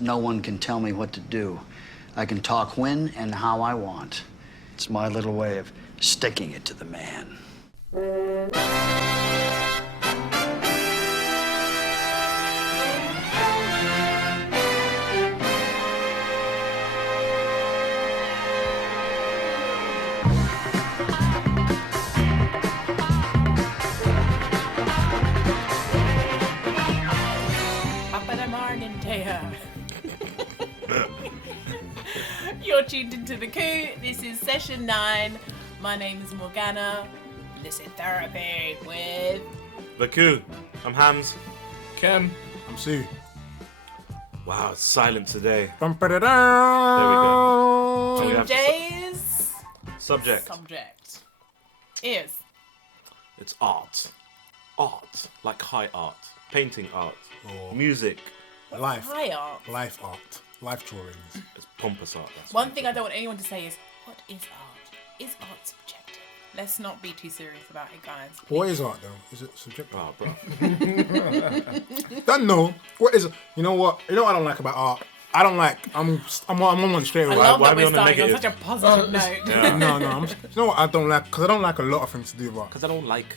no one can tell me what to do. I can talk when and how I want. It's my little way of sticking it to the man. You're tuned into the Coup. This is session 9. My name is Morgana. Listen therapy with The Coup. I'm Hams. Kem. I'm Sue. Wow, it's silent today. There we go. Team we have J's Subject. is It's art. Art. Like high art. Painting art. Or Music. life. high art. Life art. Life drawings. It's pompous art. That's One thing I don't want anyone to say is, what is art? Is art subjective? Let's not be too serious about it, guys. What is art though? Is it subjective? Oh, bro. Don't know. What is it? You know what? You know what I don't like about art? I don't like. I'm on one straight I away. love why that are we we're on a starting on negative? such a positive note. Yeah. No. You know what I don't like? Because I don't like a lot of things to do with art. Because I don't like...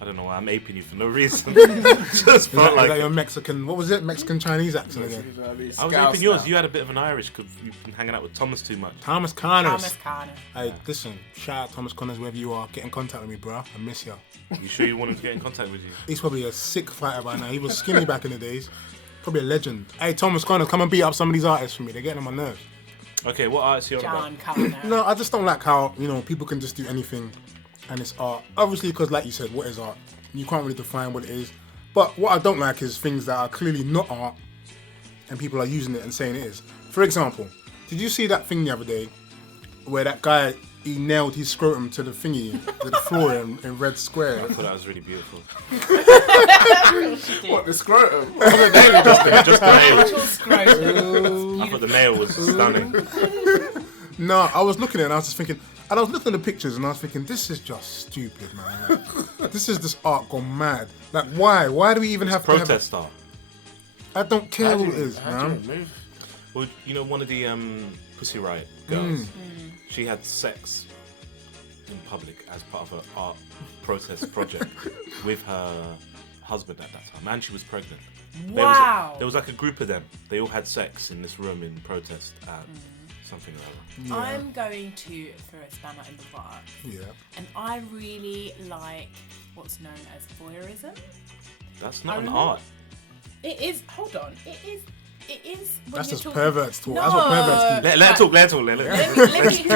I don't know why I'm aping you for no reason. Just Is felt that like... your Mexican? What was it? Mexican Chinese accent again? I was aping yours. You had a bit of an Irish because you've been hanging out with Thomas too much. Thomas Connors. Thomas Carter. Hey, listen. Shout out Thomas Connors wherever you are. Get in contact with me, bro. I miss you. You sure you want him to get in contact with you? He's probably a sick fighter by now. He was skinny back in the days. Probably a legend. Hey, Thomas Connors, come and beat up some of these artists for me. They're getting on my nerves. Okay, what artist are you on John about? Carter. No, I just don't like how, people can just do anything and it's art. Obviously, because like you said, what is art? You can't really define what it is. But what I don't like is things that are clearly not art and people are using it and saying it is. For example, did you see that thing the other day where that guy, he nailed his scrotum to the thingy, to the floor in Red Square? I thought that was really beautiful. What, the scrotum? Just the nail. Actual scrotum. I thought the nail was stunning. No, I was looking at it and I was just thinking, and I was looking at the pictures and I was thinking, this is just stupid, man. Like, this is this art gone mad. Like, why? Why do we even have Protest to art. I don't care How do what it you- is, how do man. you move? Well, you know, one of the Pussy Riot girls, she had sex in public as part of her art protest project with her husband at that time, and she was pregnant. Wow. There was like a group of them. They all had sex in this room in protest at something like that. Yeah. I'm going to throw a spanner in the works. Yeah. And I really like what's known as voyeurism. That's not I an remember- art. It is. Hold on. It is. When That's you're just talking- perverts talk. No. That's what perverts do. Let her talk. Let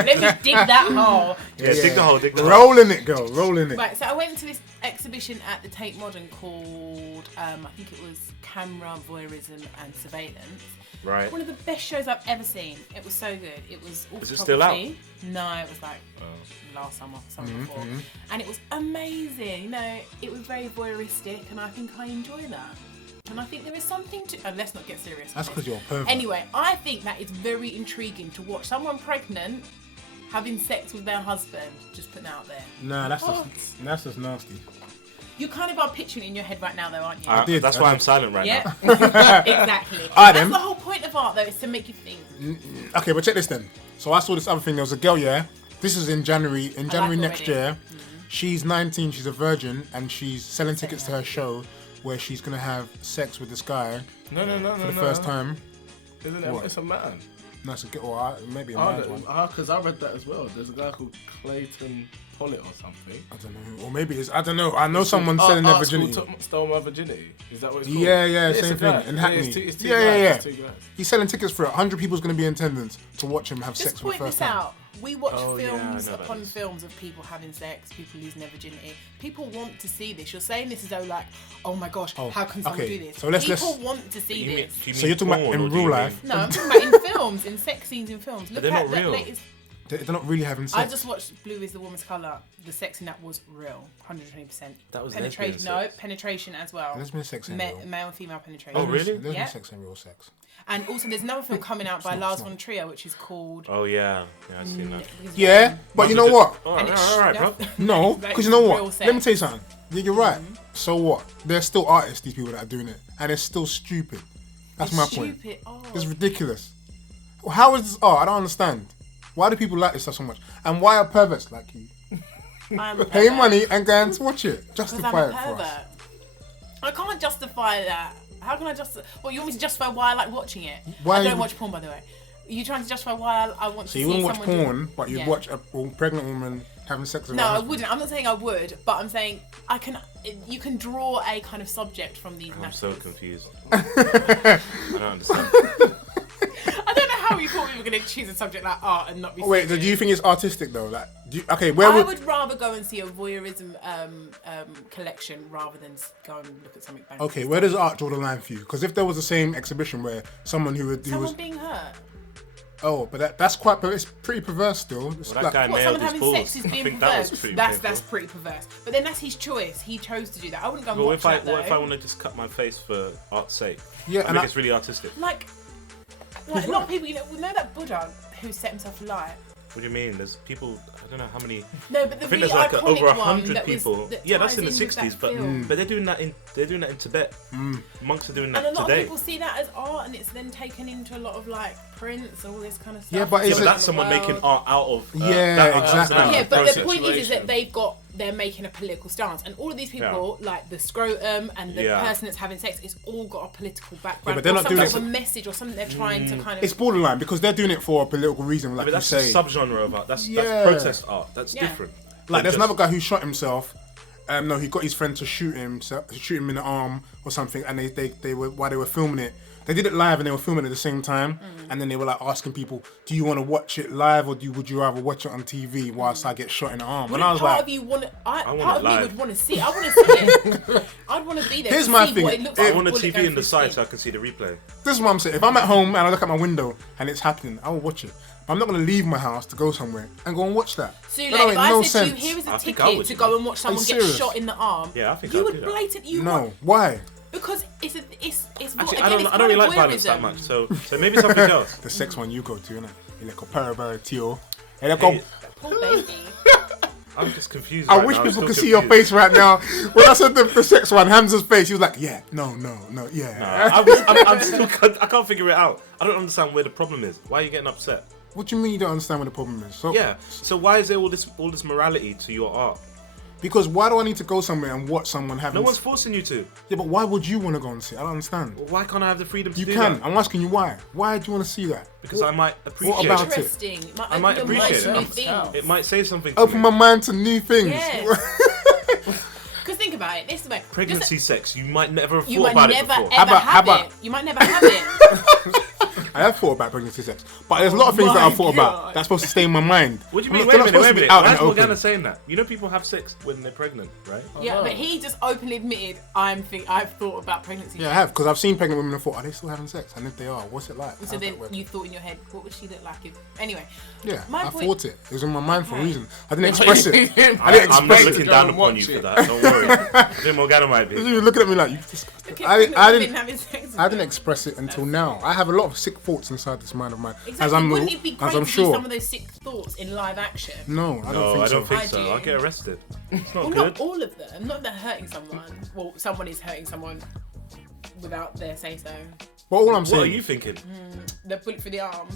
Let me dig that hole. Yeah, dig the hole. Dig the hole. Rolling it, girl. Rolling it. Right, so I went to this exhibition at the Tate Modern called, I think it was Camera, Voyeurism and Surveillance. Right. One of the best shows I've ever seen. It was so good. It was all Is it still out? photography. No, it was like last summer before. And it was amazing. You know, it was very voyeuristic and I think I enjoy that. And I think there is something to... let's not get serious. That's because you're a pervert. Anyway, I think that it's very intriguing to watch someone pregnant having sex with their husband. Just putting it out there. Nah, that's What? just nasty. You kind of are picturing it in your head right now, though, aren't you? did, That's I why did. I'm silent right Yeah, now. exactly. Alright, That's then. the whole point of art, though, is to make you think. Okay, but check this then. So I saw this other thing. There was a girl, yeah. This is in January. In January next already. year. She's 19. She's a virgin, and she's selling tickets to her show where she's gonna have sex with this guy No. for the first time. Isn't it? What? It's a man. No, it's a girl. Or maybe a man's one. Because I read that as well. There's a guy called Clayton Pollitt or something. I don't know. Or maybe it's. I don't know. I know someone selling their virginity. Stole my virginity. Is that what it's called? Yeah, It's same a guy. thing. In Yeah, Hackney. it's two Yeah. guys. It's two guys. He's selling tickets for it. 100 people's gonna be in attendance to watch him have Just sex for the point first this time. out. We watch Oh, yeah, I films know about upon this. films of people having sex, people losing their virginity. People want to see this. You're saying this as though like, oh my gosh, Oh, how can someone okay. do this? So let's- people want to see Do you mean- this. do you So mean you're talking about porn, in or do you real mean- life? No, I'm talking about in films, in sex scenes in films. Look they're at not the real. latest. They're not really having sex. I just watched Blue is the Warmest Colour. The sex in that was real, 120%. That was penetration. lesbian No, sex. penetration as well. Lesbian sex ain't real. Male and female penetration. Oh, really? Lesbian Yeah. sex ain't real sex. And also, there's another film coming out by not, Lars it's not. von Trier, which is called. Oh yeah, I've seen that. Yeah, but you know what? All And right, it's- all right, bro. No, Like, because you know real what? sex. Let me tell you something. Yeah, you're right. So what? They're still artists, these people that are doing it. And it's still stupid. That's It's my stupid. point. Oh. It's ridiculous. How is this art? I don't understand. Why do people like this stuff so much? And why are perverts like you I'm a pay pervert. money and go and watch it? Because I'm Justify a it for pervert. us. I can't justify that. How can I justify? Well, you want me to justify why I like watching it? Why I don't you- watch porn, by the way. Are you trying to justify why I want to So see you wouldn't watch someone porn, but you'd Yeah. watch a pregnant woman having sex with No, her I husband. wouldn't. I'm not saying I would, but I'm saying I can. You can draw a kind of subject from these. I'm so matters. confused. I don't understand. I don't know how you thought we were going to choose a subject like art and not be. Wait, so serious. do you think it's artistic though? Like, where I would? would rather go and see a voyeurism collection rather than go and look at something. Bad. Okay, where does art draw the line for you? Because if there was the same exhibition where someone who was Someone being hurt. but that's quite, it's pretty perverse still. It's Well, that guy What, nailed someone his having balls. sex is I being think that was perverse. pretty That's painful. pretty perverse. But then that's his choice. He chose to do that. I wouldn't go and Well, watch if I that though. if I want to just cut my face for art's sake, Yeah, I and think I- it's really artistic. Like a lot of people, we know that Buddha who set himself alight. What do you mean? There's people. I don't know how many. No, but the I think really there's like iconic over one 100 that was- people. that Yeah, that's in the ties with that 60s, but film. they're doing that in Tibet. Monks are doing And a that lot today. of people see that as art, and it's then taken into a lot of like prints and all this kind of stuff. Yeah, but Yeah, is but it- that's someone making art out of. Yeah, that art exactly. out of Yeah, the but the process. point is that Situation. they're making a political stance, and all of these people, like the scrotum and the Yeah. person that's having sex, it's all got a political background, but they're or not some doing sort of it- a message or something they're trying to kind of. It's borderline because they're doing it for a political reason, like But you that's say. a subgenre of art. That's Yeah. protest art. That's Yeah. different. Like there's Than another just- guy who shot himself. No, he got his friend to shoot him in the arm or something, and they were while they were filming it. They did it live and they were filming it at the same time, and then they were like asking people, "Do you want to watch it live or would you rather watch it on TV whilst I get shot in the arm?" Wouldn't And I was part like, of you want? want Part it of me live. would want to see. I want to see it. I'd want to be there. Here's to my see thing. What it looks I like want a bullet TV going in the through side so skin. I can see the replay. "This is what I'm saying. If I'm at home and I look at my window and it's happening, I will watch it. I'm not going to leave my house to go somewhere and go and watch that. So, That like, don't if make I no said sense. to you, here is a I think I ticket would, to you go know. and watch someone get serious? shot in the arm, Yeah, I think you I'd would do that. blatantly. You No, would, why? because it's Actually, again, I don't it's really like kind of violence that voyeurism. much. So maybe something else. The sex one you go to, innit? You like a pervertio. And I go, Hey, Poor baby. I'm just confused. I right wish now. I'm people still could see your confused. face right now. When I said the sex one, Hamza's face, he was like, yeah, no, yeah. I'm still. I can't figure it out. I don't understand where the problem is. Why are you getting upset? What do you mean you don't understand what the problem is? So, Yeah. So why is there all this morality to your art? Because why do I need to go somewhere and watch someone having... No one's forcing you to. Yeah, but why would you want to go and see it? I don't understand. Why can't I have the freedom to You do can. that? I'm asking you why. Why do you want to see that? Because I might appreciate about it. it? Interesting. It might I might open your mind appreciate to it. new things. It might say something to Open me. my mind to new things. Yes. Because think about it. This is the way. Pregnancy sex. You might never have You thought might about never it before. ever How about- have it. You might never have it. I have thought about pregnancy sex, but there's a lot of things that I've thought about God. that's supposed to stay in my mind. What do you I'm mean? not- Wait a they're not minute. supposed to be Why out in is the open. Morgana saying that? You know people have sex when they're pregnant, right? Yeah, but he just openly admitted I've thought about pregnancy. Yeah, I have, because I've seen pregnant women and thought, are they still having sex? And if they are, what's it like? So How's then that work? you thought in your head, what would she look like if? Anyway. Yeah, my I point- thought it. It was in my mind for a Okay. reason. I didn't express it. I didn't I'm not express looking it. Go down and upon you watch for it. that. Don't worry. I think Morgana might be. You were looking at me like, you just... Look at I pregnant women didn't having sex with I didn't them. express it until now. I have a lot of sick thoughts inside this mind of mine. Exactly. Wouldn't it be great as I'm to see sure. some of those sick thoughts in live action? No, I don't No, think I so. don't think I so. do. I'll get arrested. It's not Well, good. not all of them. Not that hurting someone. Well, someone is hurting someone without their say so. But all I'm What are saying, you thinking? The bullet through the arm.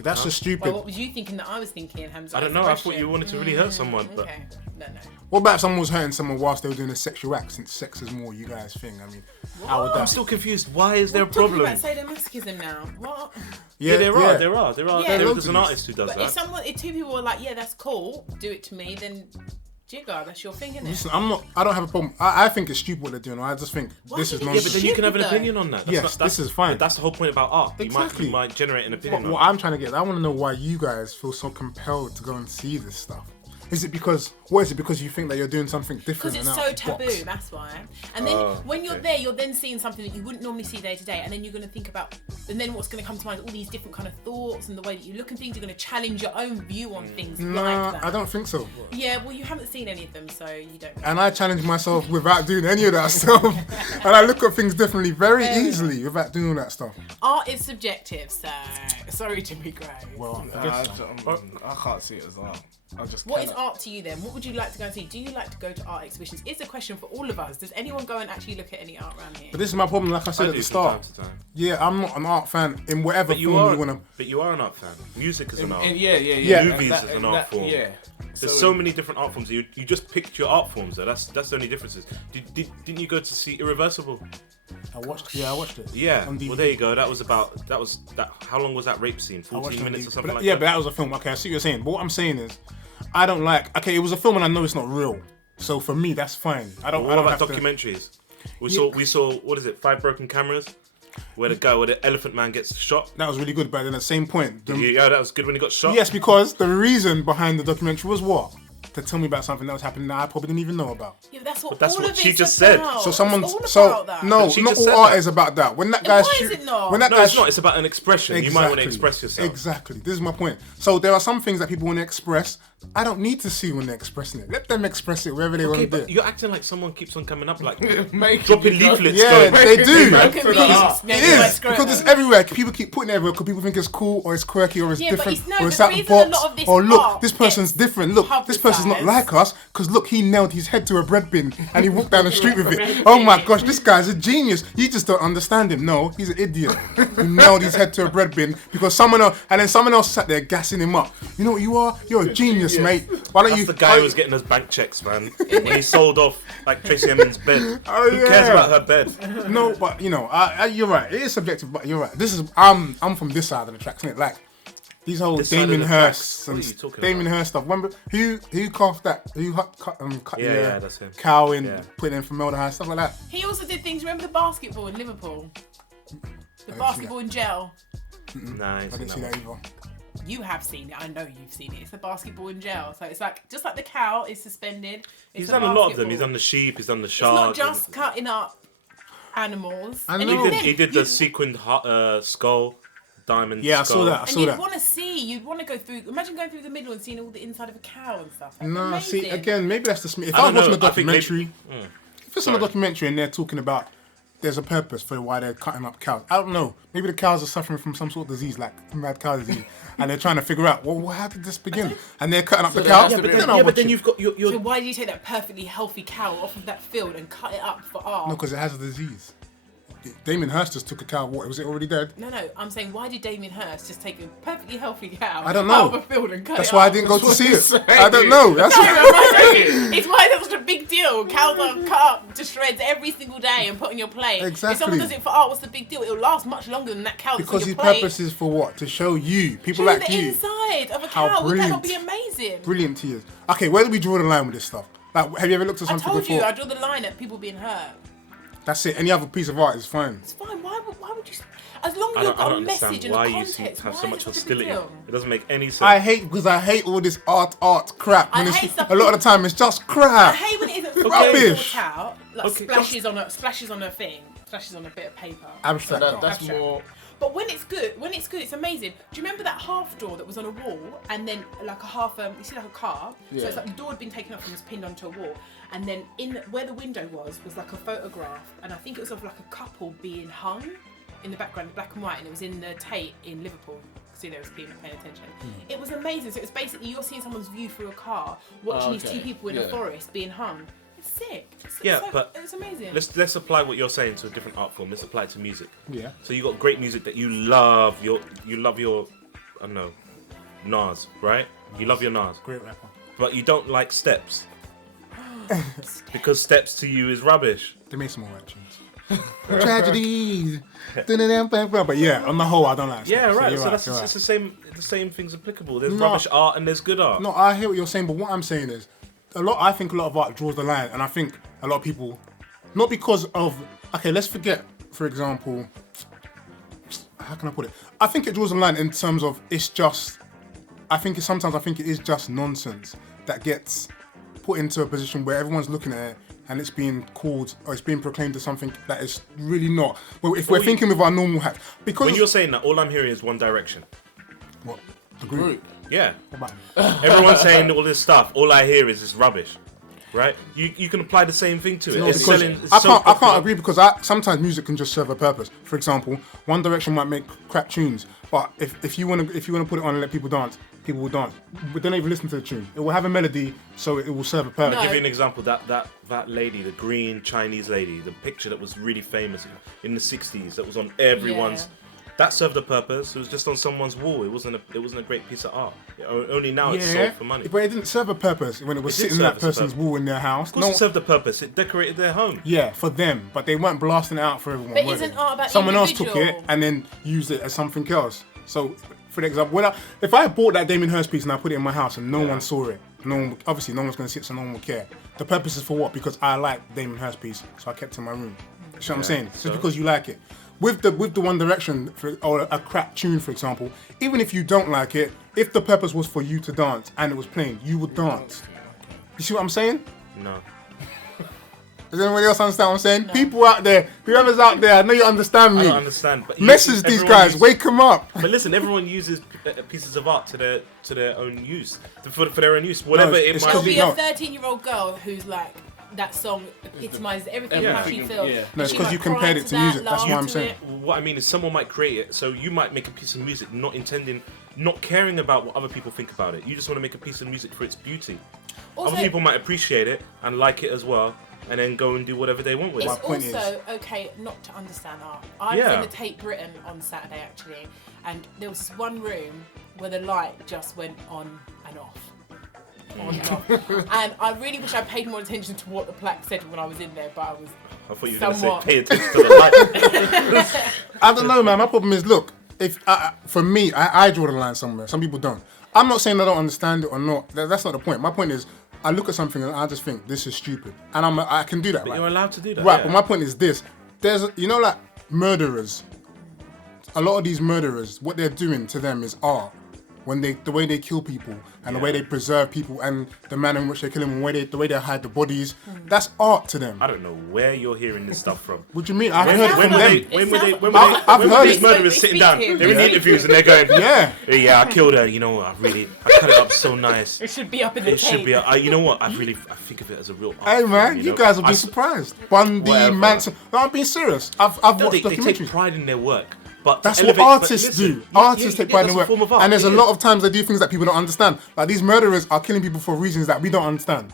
that's just Well, stupid. what was you thinking that I was thinking, Hamza? I don't know. I thought you wanted to really hurt someone, but Okay. No. What about if someone was hurting someone whilst they were doing a sexual act, since sex is more you guys' thing? I mean, how would I'm that... still confused. Why is there a We're talking problem? about sadomasochism now. What? Yeah, there are. Yeah, There's an artist who does But that. if two people are like, yeah, that's cool, do it to me, then jigger, that's your thing, isn't it? Listen, I don't have a problem. I think it's stupid what they're doing. I just think this is do you think Yeah, nonsense. but then you can have an Stupid, though. opinion on that. Yes, this is fine. That's the whole point about art. Exactly. You might generate an opinion What on it. I'm trying to get, I want to know why you guys feel so compelled to go and see this stuff. Is it because you think that you're doing something different? Because it's and out so of the box? taboo, that's why. And then when you're okay. there, you're then seeing something that you wouldn't normally see day to day, and then you're going to think about, and then what's going to come to mind is all these different kind of thoughts and the way that you look at things. You're going to challenge your own view on things No, like that. I don't think so. Yeah, well, you haven't seen any of them, so you don't know. And I challenge myself without doing any of that stuff. And I look at things differently very easily without doing all that stuff. Art is subjective, so sorry to be grey. Well, I I guess can't see it as art. I just What is cannot art to you then? What would you like to go and see? Do you like to go to art exhibitions? It's a question for all of us. Does anyone go and actually look at any art around here? But this is my problem, like I said at the start. From time to time. Yeah, I'm not an art fan in whatever But form you are. you want to. But you are an art fan. Music is an art. Yeah. Movies is an art form. Yeah. There's so many different art forms. You just picked your art forms though. That's the only differences. Didn't you go to see Irreversible? I watched it. Yeah. On DVD. Well, there you go. That was that. How long was that rape scene? I watched 14 it on minutes or DVD. something like Yeah, that. but that was a film. Okay, I see what you're saying. But what I'm saying is, I don't like. Okay, it was a film, and I know it's not real. So for me, that's fine. I don't. What I don't about have to- documentaries? We saw what is it? 5 Broken Cameras, where the elephant man gets shot. That was really good, but at the same point, Yeah, that was good when he got shot. yes, because the reason behind the documentary was what? To tell me about something that was happening that I probably didn't even know about. Yeah, but that's what, But that's all what of she it's just said. about. So It's someone's all about that. no, But she not just all said art that. is about that. When that Then guy's why is it not? when that No, guy's it's not. It's about an expression. You might want to express yourself. Exactly. This is my point. So there are some things that people want to express. I don't need to see when they're expressing it. Let them express it wherever they Okay, want to but do. you're acting like someone keeps on coming up, like Making dropping you go- leaflets. Yeah, going, they do. Look at me. Because Yeah, it you might is screw it because it's up. everywhere. People keep putting it everywhere because people think it's cool or it's quirky or it's Yeah, but different it's no, or it's the out the reason a box. lot of this Or look, art this person's gets different. Look, this person's not publicised. like us because look, he nailed his head to a bread bin and he walked down the street with it. Oh my gosh, this guy's a genius. You just don't understand him. No, he's an idiot. He nailed his head to a bread bin because someone else sat there gassing him up. You know what you are? You're a genius, mate. Why don't That's you? the guy who was getting those bank checks, man. When he sold off like Tracey Emin's bed. Oh, Who cares yeah. about her bed? No, but you know, you're right. It is subjective, but you're right. This is I'm from this side of the tracks, isn't it? Like these whole This side of Damien the Hirst tracks? What and are you talking Damien about? Hirst stuff. Remember who carved that? Who cut Yeah, the yeah, that's him. cow in, Yeah. put it in formaldehyde, stuff like that. He also did things. Remember the basketball in Liverpool? The basketball in jail. Nah, I ain't I seen didn't see that that one. either. You have seen it. I know you've seen it. It's the basketball in jail. So it's like just like the cow is suspended. It's He's the done a lot of them. basketball. He's done the sheep. He's done the It's shark. not just cutting up animals. I And know. even then, He did the sequined skull, diamond. Yeah, I skull. saw that. I And saw you'd that. want to see. You'd want to go through. Imagine going through the middle and seeing all the inside of a cow and stuff. That's No, amazing. see again, maybe that's the if I I was don't watching a know, I think maybe- documentary, if it's on a documentary and they're talking about there's a purpose for why they're cutting up cows. I don't know. Maybe the cows are suffering from some sort of disease, like mad cow disease, and they're trying to figure out, well, how did this begin? And they're cutting up the there cow. has to be- But then you've got your So why do you take that perfectly healthy cow off of that field and cut it up for art? No, because it has a disease. Damien Hirst just took a cow. What was it already dead? No, I'm saying why did Damien Hirst just take a perfectly healthy cow I don't out know. of a field and cut That's it why I up? didn't go to see it. saying. I don't know. That's No, I'm saying it's why that's such a big deal. Cows are cut up to shreds every single day and put on your plate. If Exactly. someone does it for art, what's the big deal? It'll last much longer than that cow that's because on his your plate. purpose is for what? To show you, people Show like the you, inside of a how cow. Would that not be brilliant. amazing? brilliant he is. Okay, where do we draw the line with this stuff? Like, have you ever looked at I something told before? you, I draw the line at people being hurt. That's it. Any other piece of art is fine. It's fine. Why would you? As long as I you've don't got a understand message and why a you context, have why so is much it such a big hostility. deal? It doesn't make any sense. I hate all this art crap. I When hate stuff a lot of the time it's just I crap. hate when it isn't fully Rubbish. thought out, like Okay. splashes on a thing, splashes on a bit of paper. Abstract art. That's Abstract. more. But when it's good, it's amazing. Do you remember that half door that was on a wall, and then like a half, you see like a car? Yeah. So it's like the door had been taken off and was pinned onto a wall, and then in where the window was like a photograph, and I think it was of like a couple being hung in the background, black and white, and it was in the Tate in Liverpool. See, they was paying attention. It was amazing. So it was basically you're seeing someone's view through a car, watching these okay. two people in Yeah. a forest being hung. It's sick. Yeah, but it's amazing. Let's apply what you're saying to a different art form. Let's apply it to music. Yeah. So you got great music that you love. You love your, I don't know, Nas, right? You love your Nas, Great rapper. but you don't like Steps because Steps to you is rubbish. They made some more rap tunes. Tragedies. But yeah, on the whole, I don't like Steps. Yeah, right. you're So that's you're it's the same things applicable. There's No. rubbish art and there's good art. No, I hear what you're saying, but what I'm saying is, I think a lot of art draws the line, and I think a lot of people, not because of, okay, let's forget, for example, how can I put it? I think it draws the line in terms of sometimes it is just nonsense that gets put into a position where everyone's looking at it and it's being called or it's being proclaimed as something that is really not. Well, if we're thinking with our normal hat, because When you're saying that, all I'm hearing is One Direction. what the group. Yeah. What about- Everyone's saying all this stuff. All I hear is this rubbish, right? You can apply the same thing to it. No, It's because selling. It's I so can't popular. agree because sometimes music can just serve a purpose. For example, One Direction might make crap tunes, but if you want to put it on and let people dance, people will dance. But don't even listen to the tune. It will have a melody, so it will serve a purpose. I'll give you an example. That lady, the green Chinese lady, the picture that was really famous in the 60s, that was on everyone's. That served a purpose. It was just on someone's wall. It wasn't a great piece of art. Only now it's sold for money. But it didn't serve a purpose when it was sitting on that person's wall in their house. Of course, it served a purpose. It decorated their home. Yeah, for them, but they weren't blasting it out for everyone. But isn't art about someone else individual? took it and then used it as something else. So, for example, if I bought that Damien Hirst piece and I put it in my house and no one saw it, obviously no one's going to see it, so no one will care. The purpose is for what? Because I like Damien Hirst piece, so I kept it in my room. You know what I'm saying? Just because you like it. With the One Direction or a crap tune, for example, even if you don't like it, if the purpose was for you to dance and it was playing, you would dance. You see what I'm saying? No. Does anybody else understand what I'm saying? No. People out there, whoever's out there, I know you understand me. I don't understand. But message these guys, wake them up. But listen, everyone uses pieces of art to their own use, for their own use, whatever it might There'll be. be a 13-year-old girl who's like, that song epitomises everything how she feels. Yeah. No, it's because you compared it to music. That's what I'm saying. What I mean is, someone might create it, so you might make a piece of music not caring about what other people think about it. You just want to make a piece of music for its beauty. Also, other people might appreciate it and like it as well, and then go and do whatever they want with it. It's also okay not to understand art. I was in the Tate Britain on Saturday actually, and there was this one room where the light just went on and off. And I really wish I paid more attention to what the plaque said when I was in there, but I thought you were going to say pay attention to the light. I don't know, man. My problem is, look, if for me, I draw the line somewhere. Some people don't. I'm not saying I don't understand it or not. That's not the point. My point is, I look at something and I just think this is stupid, and I can do that. But you're allowed to do that, right? But my point is this: there's, like murderers. A lot of these murderers, what they're doing to them is art. When the way they kill people and the way they preserve people and the manner in which they kill them and the way they hide the bodies, that's art to them. I don't know where you're hearing this stuff from. What do you mean? I've heard from them. When were these murderers sitting down? They're in interviews and they're going, yeah, I killed her. You know, I cut it up so nice. It should be up in the tape. It should be. You know what? I think of it as a real art. Hey man, you guys will be surprised. Bundy, Manson. No, I'm being serious. I've watched documentaries. They take pride in their work. But that's what artists do. Artists take pride in their work. And there's a lot of times they do things that people don't understand. Like these murderers are killing people for reasons that we don't understand.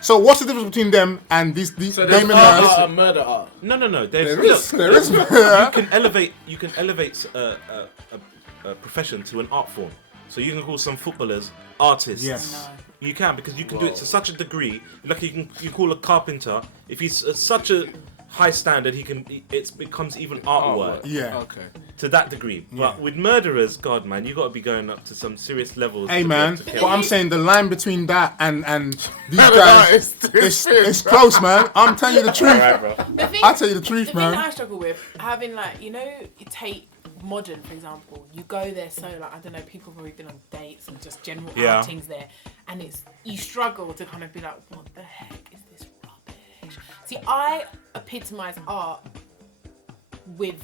So what's the difference between them and these so Damon Hirst? Murder art. No. There is. You can elevate a profession to an art form. So you can call some footballers artists. Yes. No. You can, because you can do it to such a degree. Like you call a carpenter, if he's such a high standard, it becomes even artwork. Yeah. Okay. To that degree. But with murderers, God man, you got to be going up to some serious levels. Hey man, but I'm saying the line between that and these guys, it's close, man. I'm telling you the truth. I'll tell you the truth, man. The thing I struggle with, having like, Tate Modern, for example, you go there so like, I don't know, people have probably been on dates and just general outings there, and you struggle to kind of be like, what the heck is this rubbish? See, I epitomise art with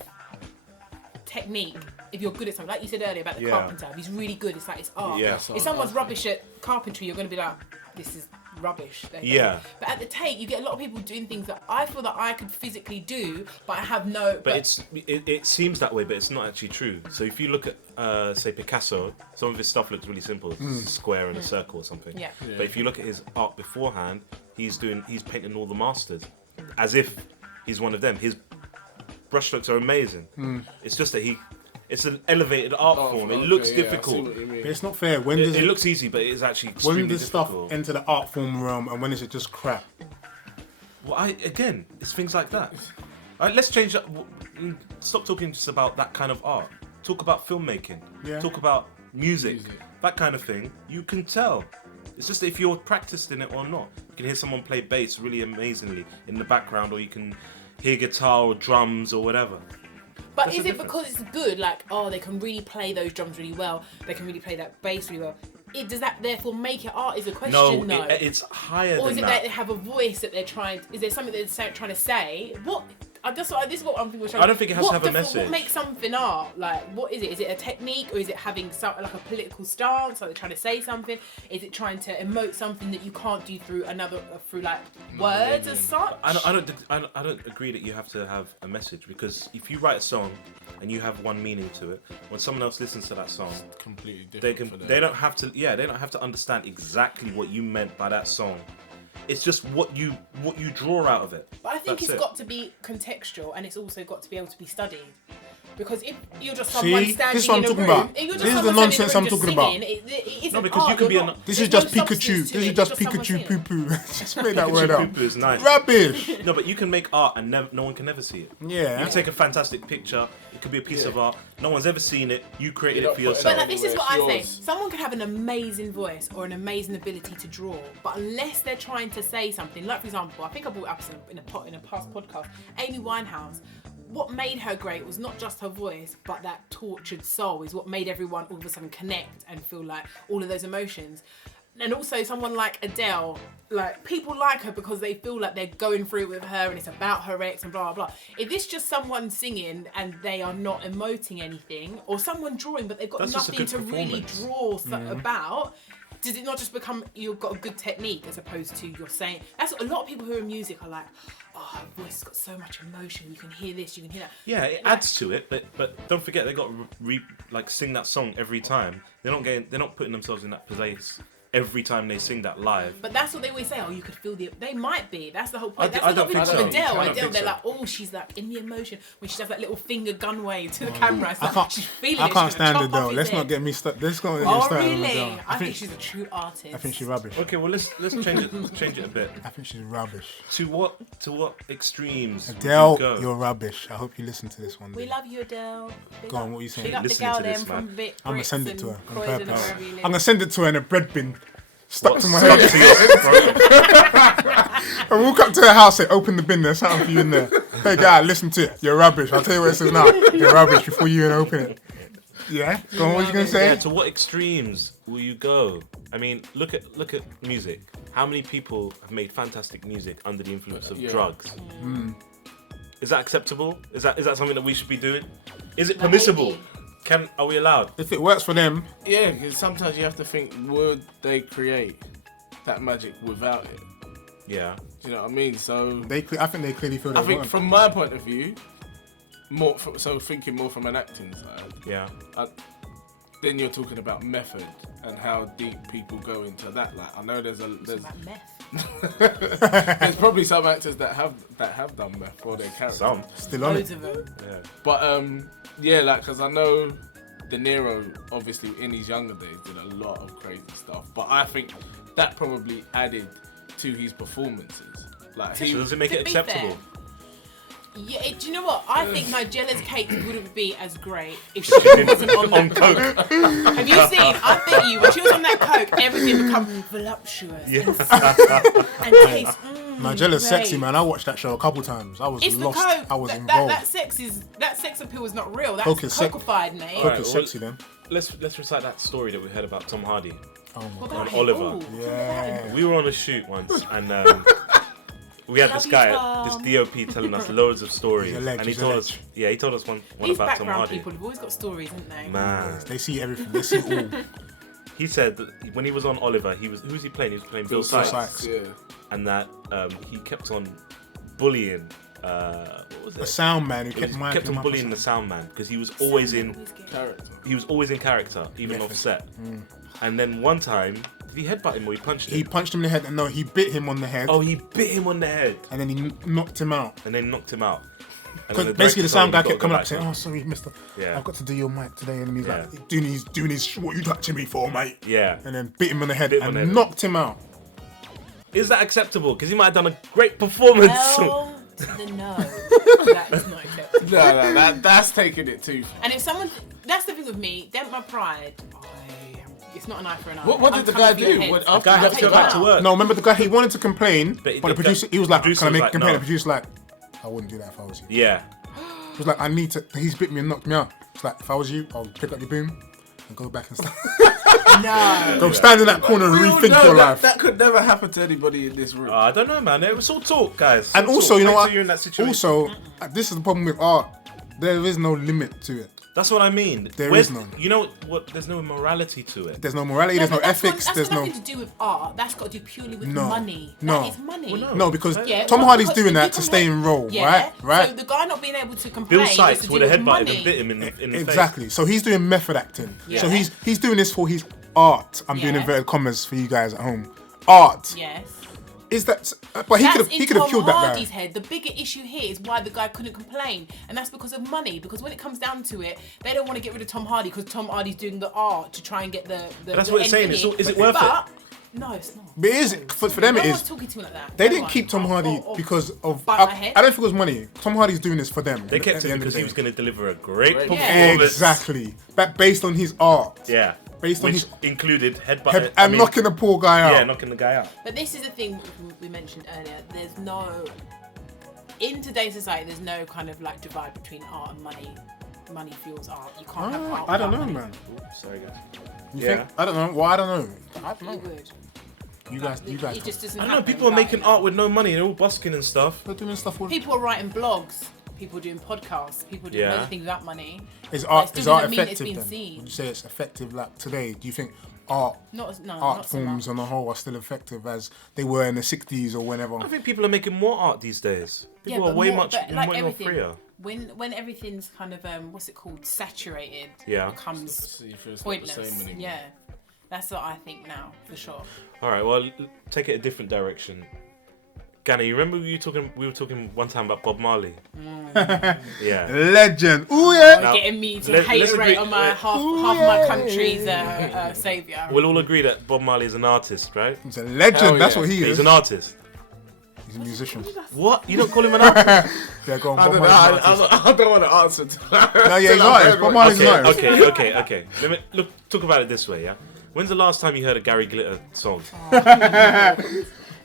technique. If you're good at something, like you said earlier about the carpenter, if he's really good, it's like it's art. Yeah. If someone's rubbish at carpentry, you're going to be like, this is rubbish. Yeah. But at the Tate, you get a lot of people doing things that I feel that I could physically do, but I have no. But it seems that way, but it's not actually true. So if you look at say Picasso, some of his stuff looks really simple. It's a square and a circle or something. Yeah. But if you look at his art beforehand, he's painting all the masters, as if he's one of them. His brushstrokes are amazing. It's just that it's an elevated art form. It looks difficult. But it's not fair. When it looks easy, but it's actually extremely difficult. When does stuff enter the art form realm, and when is it just crap? Well, again, it's things like that. Let's change that. Stop talking just about that kind of art. Talk about filmmaking. Yeah. Talk about music. That kind of thing. You can tell. It's just that if you're practiced in it or not. You can hear someone play bass really amazingly in the background, or you can hear guitar or drums or whatever. But is it because it's good? Like, they can really play those drums really well. They can really play that bass really well. Does that therefore make it art? Is a question. No, it's higher than that. Or is it that they have a voice that they're trying? Is there something that they're trying to say? What? this is what I'm thinking. I don't think it has to have a message. What makes something art? Like, what is it? Is it a technique, or is it having like a political stance? Are they trying to say something? Is it trying to emote something that you can't do through like words as such? I don't agree that you have to have a message, because if you write a song and you have one meaning to it, when someone else listens to that song, It's completely different. they don't have to understand exactly what you meant by that song. It's just what you draw out of it. But I think That's it's it. got to be contextual, and it's also got to be able to be studied. Because if you're just someone standing this is what I'm in a talking room, about. if you're just This is the someone standing in nonsense a room I'm just talking about. singing, it isn't No, because you art, can be you're a- not- This is there's just no Pikachu. substance to This is it, just it's someone Pikachu singing. poo poo. Just made that word up. Poo-poo is nice. Rubbish. No, but you can make art and no one can never see it. Yeah. You can take a fantastic picture. It could be a piece of art. No one's ever seen it. You created You're it for not yourself. But like, this is Anyway, what I it's say. yours. Someone could have an amazing voice or an amazing ability to draw, but unless they're trying to say something, like for example, I think I brought it up in a past podcast, Amy Winehouse. What made her great was not just her voice, but that tortured soul is what made everyone all of a sudden connect and feel like all of those emotions. And also someone like Adele, like people like her because they feel like they're going through it with her and it's about her ex and blah blah blah. If it's just someone singing and they are not emoting anything, or someone drawing but they've got That's just a nothing good to really performance. draw about, does it not just become you've got a good technique as opposed to you're saying? That's a lot of people who are in music are like, oh, her voice has got so much emotion. You can hear this, you can hear that. Yeah, it adds to it, but don't forget they got to sing that song every time. They're not putting themselves in that place every time they sing that live. But that's what they always say. Oh, you could feel they might be. That's the whole point. I That's don't what people think do with so. Adele. I don't Adele, think they're so. like, oh, she's like in the emotion when she does that little finger gun wave to the camera. It's like, I can't. she's feeling I it. can't She's gonna stand chop Adele. off his Let's head. not get me stuck. Let's not get me Oh started on really? Adele. I think she's a true artist. I think she's rubbish. Okay, well let's change it a bit. I think she's rubbish. To what extremes would Adele, you go? you're rubbish. I hope you listen to this one. We love you, Adele. Go on, what are you saying? Big up the Listening girl to this, them from man. Vic, I'm gonna send it Brits to her and on Croydon or purpose. wherever you live. I'm gonna send it to her in a bread bin, stuck to my Stuck head. to your head, bro. I walk up to her house, say, open the bin, there's something for you in there. Hey guy, listen to it. You're rubbish. I'll tell you what it says now. You're rubbish before you even open it. Yeah? Go on, what you gonna say? Yeah, to what extremes will you go? I mean, look at music. How many people have made fantastic music under the influence of drugs? Is that acceptable? Is that something that we should be doing? Is it permissible? Are we allowed? If it works for them, Yeah, because sometimes you have to think, would they create that magic without it? Yeah. Do you know what I mean? So I think they clearly feel I they think want. from my point of view, thinking more from an acting side, Yeah. then you're talking about method and how deep people go into that. Like I know there's Like meth. there's probably some actors that have done meth for their character. Some. Still on Loads it. of them. Yeah. But yeah, like because I know De Niro obviously in his younger days did a lot of crazy stuff, but I think that probably added to his performances. Like So he does it make To it be acceptable? fair, yeah, do you know what? I think Nigella's cake wouldn't be as great if she wasn't on that coke. Have you seen? I bet you when she was on that coke, everything become voluptuous and taste. Nigella's sexy, great. man. I watched that show a couple times. I was It's lost. the coke. I was that involved. that sex appeal is not real. That's Coke is sex- cokeified, mate. Coke Alright, is well, sexy then. Let's recite that story that we heard about Tom Hardy. Oh my What god. about him? Oliver. Ooh, Yeah. We were on a shoot once, and we had this Love you, guy, Tom. this DOP, telling us loads of stories, He's a leg, and he he's a told leg. us, he told us one These about Tom background Hardy. people have always got stories, haven't they? Man, They see everything. They see all. he said that when he was on Oliver, who's he playing? He was playing Bill Sykes, Sykes. yeah. and that he kept on bullying. What was A it? sound man who He kept micing kept him on up bullying or the something. sound man because he was always in. Character. He was always in character, even Method. off set. And then one time, did he headbutt him or he punched him? He punched him in the head, and no, he bit him on the head, Oh, he bit him on the head and then he knocked him out. and then knocked him out. And Because then basically the director sound guy told him, kept coming up "You've saying, got "Oh, sorry, Mister, Yeah. I've got to do your mic today," and he's Yeah. like doing his what you touching me for, mate? to go back." Yeah. And then bit him on the head Bit him on and the head. knocked him out. Is that acceptable? Because he might have done a great performance. Hell to the no. That is not acceptable. No, that's taking it too far. And if someone, that's the thing with me, dent my pride. It's not an eye for an eye. What I'm did the coming guy for your do? head. What- The after guy he had to go take back it to out. work. No, remember the guy, he wanted to complain, But but the the producer, guy- he was like, producer "Can I was make a like, complaint?" no. The producer's like, "I wouldn't do that if I was you." Yeah. He was like, "I need to." He's bit me and knocked me out. It's like, if I was you, I'll pick up your boom and go back and stand. No. Go stand in that corner and We all rethink know your that, life. that could never happen to anybody in this room. I don't know, man. It was all talk, guys. And All also, talk. you know Wait what? till you're in that situation. Also, this is the problem with art. There is no limit to it. That's what I mean. There is none. You know what? There's no morality to it. There's no morality. There's no but that's ethics. Got, There's that's got no. nothing to do with art. That's got to do purely with No. money. No. That is money. Well, No, because Yeah, Tom well, Hardy's because doing if that you to complain- stay in role, Yeah. right? So the guy not being able to complain Bill is Sykes to do would have with headbutted money. and bit him in the face. Exactly. So he's doing method acting. Yeah. So he's doing this for his art. I'm doing Yeah. inverted commas for you guys at home. Art. Yes. Is that? But he That's could have killed Tom that Hardy's guy. head. The bigger issue here is why the guy couldn't complain, and that's because of money. Because when it comes down to it, they don't want to get rid of Tom Hardy because Tom Hardy's doing the art to try and get the. That's the what it's end saying. thing. Is it worth but, No, it's not. But it is for them. No It one's is. talking to me like that. They No didn't one. keep Tom Hardy Or because of. bite my head. I don't think it was money. Tom Hardy's doing this for them. They at kept the him end of because the he day. was going to deliver a great Yeah. performance. Exactly. But based on his art. Yeah. Based on Which his included headbutt. and knocking the poor guy out. Yeah, knocking the guy out. But this is the thing we mentioned earlier. There's no. In today's society, there's no kind of like divide between art and money. Money fuels art. You can't have art. I don't without know, money. man. Oops, sorry, guys. You Yeah. think? I don't know. Well, I don't know. I don't You know. would. You guys. It just doesn't I don't know. happen People are without making it. art with no money. They're all busking and stuff. They're doing stuff with. People are writing blogs. People are doing podcasts. People are doing Yeah. loads of things without money. Is But art it still is art doesn't mean it's effective been then? seen. Would you say it's effective like today? Do you think art Not so forms much. on the whole are still effective as they were in the 60s or whenever? I think people are making more art these days. People are but way more- much but like way more everything, freer. When everything's kind of what's it called, saturated, Yeah. it becomes So you feel it's not the pointless. same anymore. Yeah, that's what I think now for sure. All right, well, take it a different direction. Gana, you remember we were talking one time about Bob Marley? Yeah. Legend. Ooh yeah. Now, Getting me to let's hate agree- rate on my half my country's saviour. We'll all agree that Bob Marley is an artist, right? He's a legend. Hell That's yeah. what he He's is. an artist. He's a musician. What? You don't call him an artist? Yeah, go on. I Bob don't know. Marley's an artist. I don't want to answer to that. No, yeah, he's an artist. Bob Marley's an artist. Okay. Let me talk about it this way, yeah? When's the last time you heard a Gary Glitter song?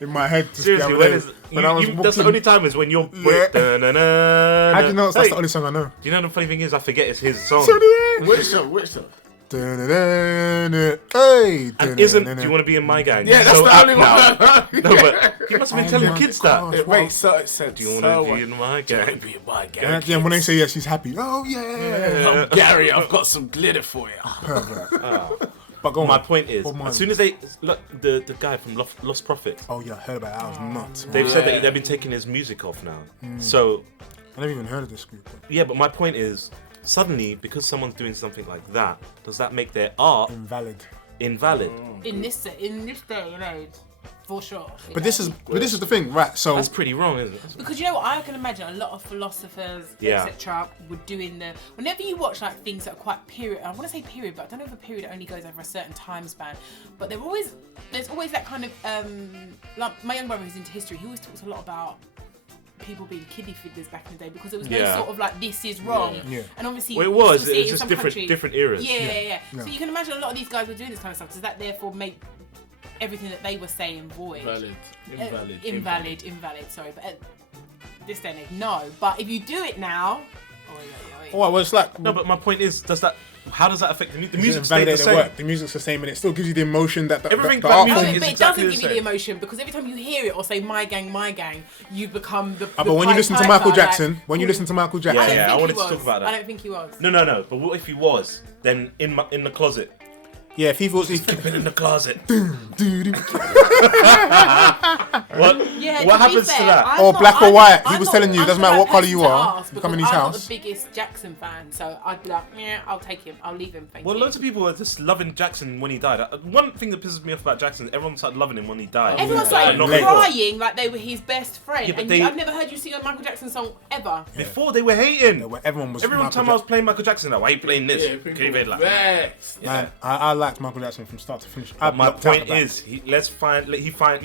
In my head. Just Seriously, the when other is day, when I was that's the walking- only time is when you're. Yeah. How do you know that's Hey, the only song I know? do you know the funny thing is I forget it's his song. So do I. Which song? Which song? Hey. And isn't Do You Want to Be in My Gang? Yeah, that's so the out only one. now. No, but you must have been Oh telling my kids gosh. that. Wait, so it said. Do you want to be in my gang? be in my gang? And at the end, when they say yes, she's happy. Oh yeah. Oh, Gary, I've got some glitter for you. Pervert. But go on. My point is, Bob Marley. as soon as they look, the guy from Lost Prophets, Oh yeah, I heard about that. I was nuts. they've said Yeah. that they've been taking his music off now. So I never even heard of this group. yeah, but my point is, suddenly because someone's doing something like that, does that make their art Invalid. invalid? In this day and age, for sure. But this is the thing, right? So That's pretty wrong, isn't it? Because you know what, I can imagine a lot of philosophers, Yeah. etc., were doing the. Whenever you watch like things that are quite period, I want to say period, but I don't know if a period only goes over a certain time span. But there's always that kind of like my young brother who's into history. He always talks a lot about people being kiddie fiddlers back in the day because there was no Yeah. sort of like this is wrong. Yeah. And obviously, Well, it you was. still see It was in just some different countries. different eras. Yeah. So you can imagine a lot of these guys were doing this kind of stuff. Does that therefore make everything that they were saying void? Invalid. Sorry, but at this day and age, no. But if you do it now, oh, well, it's like No, but my point is, how does that affect the music? The music music stayed the invalidate same. work. The music's the same, and it still gives you the emotion that the Everything the about art music form. is but it exactly doesn't the give you the same. emotion because every time you hear it or say my gang, you become the. But when you listen to Michael Jackson, when you listen to Michael Jackson, Yeah, I wanted to talk about that. I don't think he was. No. But what if he was? Then in the closet. yeah, if he was, Been in the closet. dude, What? Yeah, What to be happens to fair, that? I'm Or not- black or I'm- white, he I'm was not- telling you, I'm doesn't not matter that what colour you person to are, ask you come in because his I'm house. not the biggest Jackson fan, so I'd be like, yeah, I'll take him, I'll leave him. Thank Well, you. loads of people were just loving Jackson when he died. One thing that pisses me off about Jackson is everyone started loving him when he died. Everyone Yeah. started Not crying like they were his best friend, Yeah, but and they- I've never heard you sing a Michael Jackson song ever. Before they were hating. where everyone was. Every Michael time I was playing Michael Jackson, like, why are you playing this? Yeah, Keep people it like. vexed. Man, I liked Michael Jackson from start to finish. I My blocked out point the back. is,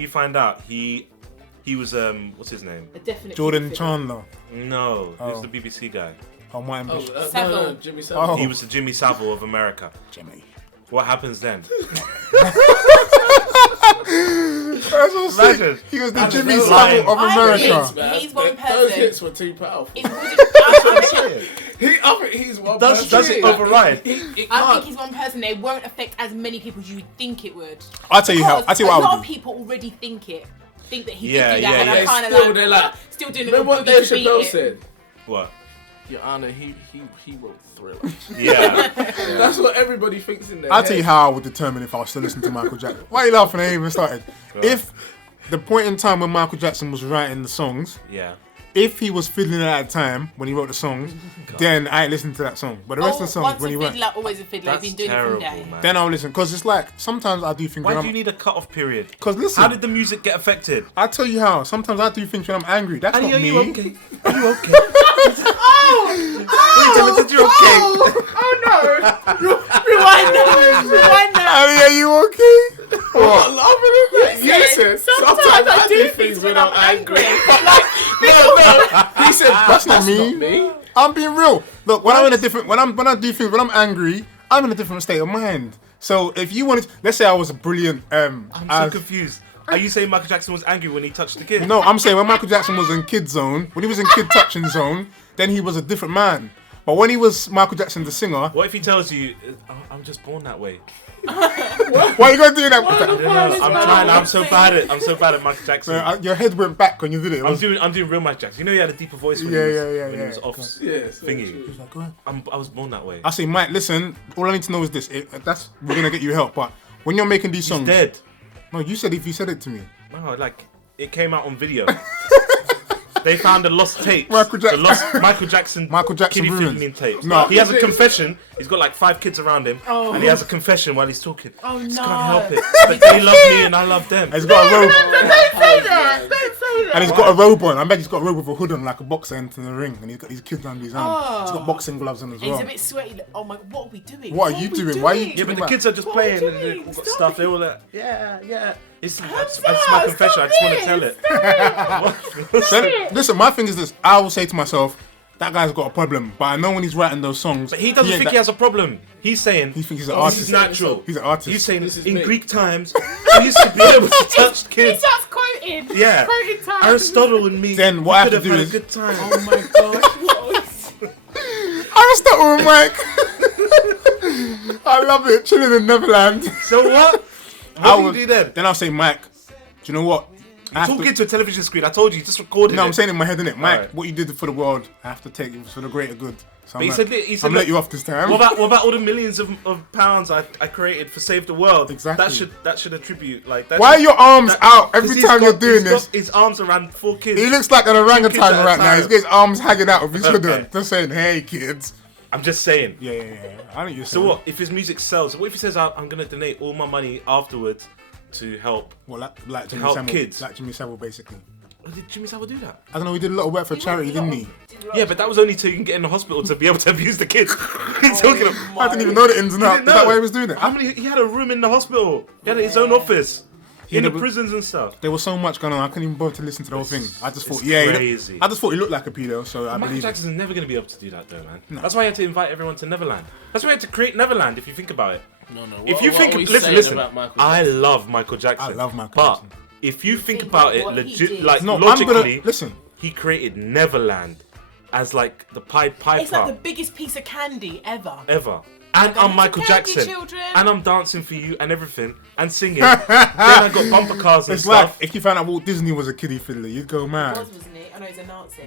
you find out he was what's his name? A definite Jordan figure. Chandler. No, he was Oh. the BBC guy. Oh, my Oh, ambition. Savile. Jimmy Savile. Oh. He was the Jimmy Savile of America. Jimmy. What happens then? That's what I'm saying. Imagine. He was the That's Jimmy no Savile line. of I America. think he's one Those person. hits were too powerful. It wouldn't, I reckon I think he's one Does person. it override? It I can't. think he's one person. They won't affect as many people as you would think it would. I'll tell you how. Because I'll tell you what a I lot would of do. people already think it. Think that he Yeah, did do that, yeah, and yeah. I'm kind of Still, like, they're like, still doing a Remember little what Dave boogie to beat Chappelle it. said? What? Your Honor, he wrote Thriller. Yeah. That's what everybody thinks in there. I'll tell you how I would determine if I was still listening to Michael Jackson. Why are you laughing? I ain't even started. If the point in time when Michael Jackson was writing the songs, Yeah. if he was fiddling at a time when he wrote the songs, then I ain't listening to that song. But the rest of the songs, once when he a went, fiddler, always a fiddler. That's He's been doing terrible, it from day. man. then I'll listen. Because it's like, sometimes I do things Why when do you I'm... need a cut-off period? Because listen, How did the music get affected? I'll tell you how. Sometimes I do things when I'm angry. That's Ali, not are me. you okay? Are you okay? Tell us that you're okay. Rewind now. Ali, are you okay? I'm laughing at that. You said Sometimes I do things when I'm angry. No. He said That's not me. me. I'm being real. Look, when I'm in a different, when I do things, when I'm angry, I'm in a different state of mind. So if you wanted, let's say I was a brilliant, I'm so confused. Are you saying Michael Jackson was angry when he touched the kid? no, I'm saying when Michael Jackson was in kid zone, when he was in kid touching zone, then he was a different man. But when he was Michael Jackson the singer, What if he tells you, I'm just born that way? why are you gonna do that? I don't know. I'm trying. I'm so bad at Michael Jackson. Your head went back when you did it. It I'm was- doing real Michael Jackson. You know he had a deeper voice when Yeah, he was, yeah, when he was off Yes. thingy. like, "Go on." I was born that way. I say, Mike, listen. All I need to know is this. We're gonna get you help, but when you're making these He's songs, dead. no, you said if you said it to me. No, like it came out on video. They found the lost tapes. Michael The Jackson. lost Michael Jackson. Michael Jackson kiddie ruins. fiddling tapes. No. He has a confession. He's got like 5 kids around him, Oh. and he has a confession while he's talking. Oh Just no. can't help it. But they love me and I love them. And he's got a robe, Don't say that. and he's got a robe on. I bet he's got a robe with a hood on, like a boxer entering the ring, and he's got these kids under his arm. He's got boxing gloves on as He's well. a bit sweaty. Oh my! What are we doing? What are you doing? Why are you- Yeah, but the What? kids are just What playing are and you they've doing? all got Stop stuff. it. They're all like, yeah. It's my Stop confession. I just want to tell it. So, listen, my thing is this. I will say to myself, that guy's got a problem. But I know when he's writing those songs, But he doesn't ain't think he has a problem. He's saying He thinks he's an this artist. is natural. He's an artist. He's saying This is in me. Greek times, I used to be able to touch He kids. starts quoting. Yeah, Quoting time. Aristotle and me. Then what we I have could to do had is- a good time. Oh my gosh! Aristotle, Mike. I love it. Chilling in Neverland. So what? I What do would- you do then? Then I'll say, Mike, do you know what? I have Talk to- into a television screen. I told you, just record it. No, I'm saying it in my head, innit? Mike, Alright. what you did for the world, I have to take it for the greater good. So But he said, he said, I'm let you off this time. What about all the millions of pounds I created for Save the World? Exactly. That should attribute like. That Why are should- your arms that- out 'cause every he's time got- you're doing he's this? got his arms around 4 kids. He looks like an kids orangutan at a right now. time. He's got his arms hanging out with his hood on. Okay. Just saying, hey, kids. I'm just saying. Yeah. I know you're So what if his music sells? What if he says I'm gonna donate all my money afterwards to help? Well, like Jimmy help Savile. kids. Like Jimmy Savile, basically. Oh, did Jimmy Savile do that? I don't know, he did a lot of work for charity, didn't he? Yeah, but that was only till you can get in the hospital to be able to abuse the kids. He's talking about. I didn't even know the ins and outs. Is that why he was doing it? How many? He had a room in the hospital. He had his own office in the prisons and stuff. There was so much going on, I couldn't even bother to listen to the whole thing. I just thought, it's yeah, crazy. I just thought he looked like a pedo, so I Michael believe it. Jackson's never going to be able to do that, though, man. That's why he had to invite everyone to Neverland. That's why he had to create Neverland. If you think about it. No. If you think, are we listen, saying about Michael I Jackson? love Michael Jackson. I love Michael but Jackson. if you think Think about about it, what he legit, did. like No, I'm logically, gonna listen. he created Neverland as like the Pied Piper It's like the biggest piece of candy ever. ever. And gonna I'm Michael eat the candy, Jackson, children. and I'm dancing for you and everything, and singing. Then I got bumper cars and It's like stuff. if you found out Walt Disney was a kiddie fiddler, you'd go mad. Wasn't he? I know he's a Nazi.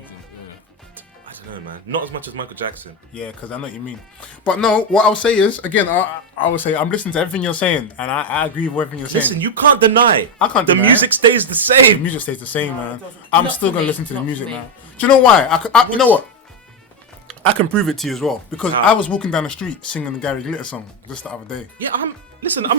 I don't know, man. Not as much as Michael Jackson. Yeah, because I know what you mean. But no, what I'll say is, again, I will say, I'm listening to everything you're saying, and I agree with everything you're saying. Listen, you can't deny. I can't the deny music it. stays the The same. music stays the same, No, man. it doesn't. I'm Not still for going to me, listen to the not for music, me. man. Do you know why? You know what? I can prove it to you as well. Because I was walking down the street singing the Gary Glitter song just the other day. Yeah, I'm